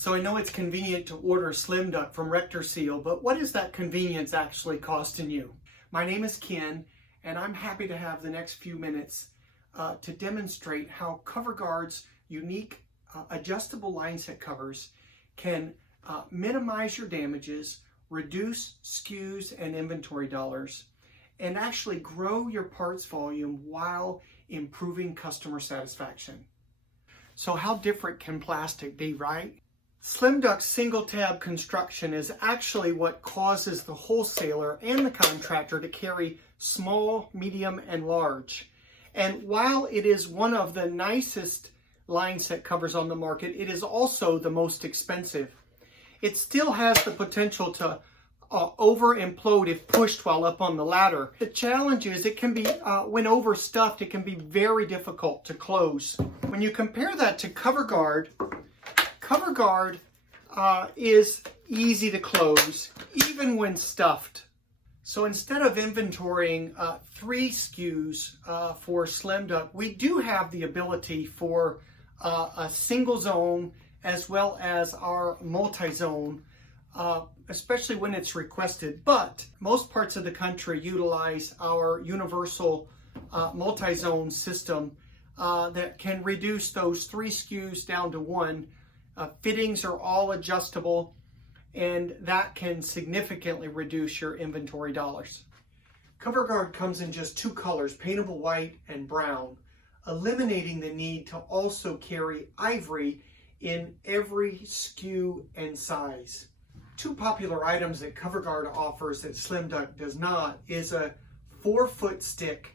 So I know it's convenient to order Slim Duct from Rector Seal, but what is that convenience actually costing you? My name is Ken, and I'm happy to have the next few minutes to demonstrate how CoverGuard's unique adjustable line set covers can minimize your damages, reduce SKUs and inventory dollars, and actually grow your parts volume while improving customer satisfaction. So how different can plastic be, right? Slim Duct's single tab construction is actually what causes the wholesaler and the contractor to carry small, medium, and large. And while it is one of the nicest line set covers on the market, it is also the most expensive. It still has the potential to over implode if pushed while up on the ladder. The challenge is it can be, when overstuffed, it can be very difficult to close. When you compare that to CoverGuard, CoverGuard is easy to close, even when stuffed. So instead of inventorying 3 SKUs for Slim Duct, we do have the ability for a single zone as well as our multi-zone, especially when it's requested. But most parts of the country utilize our universal multi-zone system that can reduce those 3 SKUs down to 1. Fittings are all adjustable, and that can significantly reduce your inventory dollars. CoverGuard comes in just 2 colors, paintable white and brown, eliminating the need to also carry ivory in every SKU and size. 2 popular items that CoverGuard offers that Slim Duct does not is a 4-foot stick,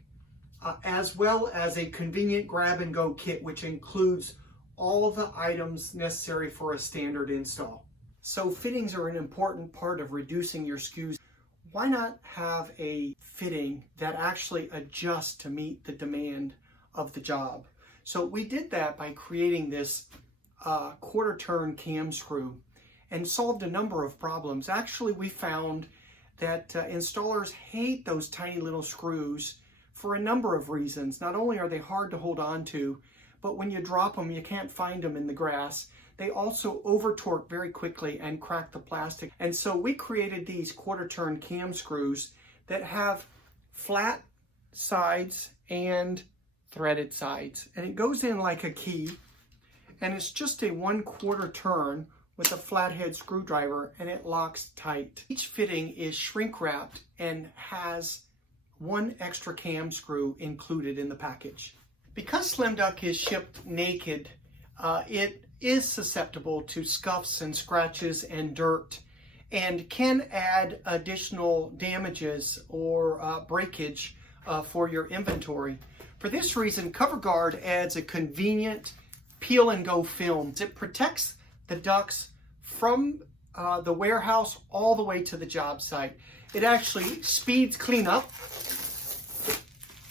as well as a convenient grab-and-go kit, which includes all the items necessary for a standard install. So fittings are an important part of reducing your SKUs. Why not have a fitting that actually adjusts to meet the demand of the job? So we did that by creating this quarter turn cam screw and solved a number of problems. Actually, we found that installers hate those tiny little screws for a number of reasons. Not only are they hard to hold on to, but when you drop them, you can't find them in the grass. They also over torque very quickly and crack the plastic. And so we created these quarter turn cam screws that have flat sides and threaded sides. And it goes in like a key, and it's just a 1/4 turn with a flathead screwdriver, and it locks tight. Each fitting is shrink wrapped and has 1 extra cam screw included in the package. Because Slim Duct is shipped naked, it is susceptible to scuffs and scratches and dirt, and can add additional damages or breakage for your inventory. For this reason, CoverGuard adds a convenient peel and go film. It protects the ducts from the warehouse all the way to the job site. It actually speeds cleanup.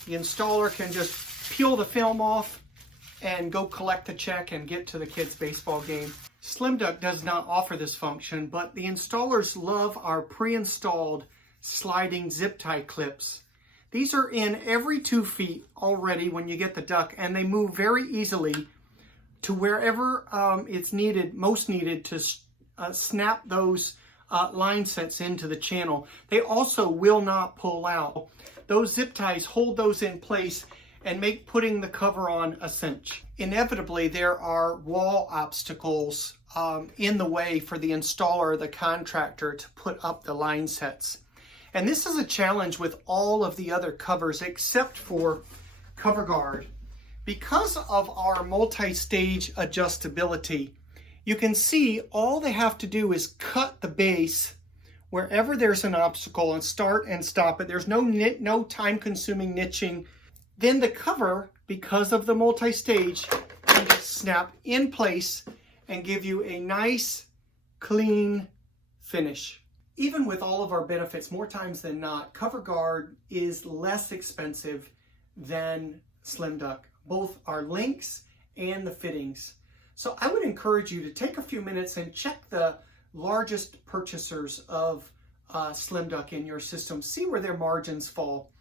The installer can just peel the film off and go collect the check and get to the kids' baseball game. Slim Duct does not offer this function, but the installers love our pre-installed sliding zip tie clips. These are in every 2 feet already when you get the duct, and they move very easily to wherever it's needed, most needed to snap those line sets into the channel. They also will not pull out. Those zip ties hold those in place and make putting the cover on a cinch. Inevitably, there are wall obstacles in the way for the installer or the contractor to put up the line sets. And this is a challenge with all of the other covers except for CoverGuard. Because of our multi-stage adjustability, you can see all they have to do is cut the base wherever there's an obstacle and start and stop it. There's no time-consuming niching. Then the cover, because of the multi-stage, can just snap in place and give you a nice, clean finish. Even with all of our benefits, more times than not, CoverGuard is less expensive than Slim Duct, both our links and the fittings. So I would encourage you to take a few minutes and check the largest purchasers of Slim Duct in your system, see where their margins fall.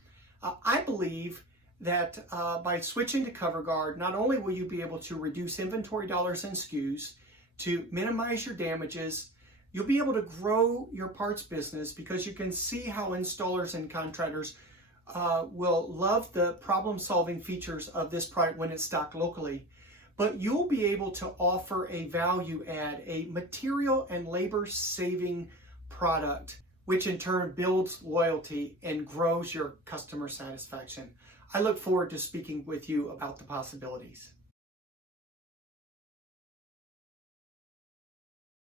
I believe that by switching to CoverGuard, not only will you be able to reduce inventory dollars and SKUs, to minimize your damages. You'll be able to grow your parts business because you can see how installers and contractors will love the problem-solving features of this product when it's stocked locally. But you'll be able to offer a value add, a material and labor-saving product, which in turn builds loyalty and grows your customer satisfaction. I look forward to speaking with you about the possibilities.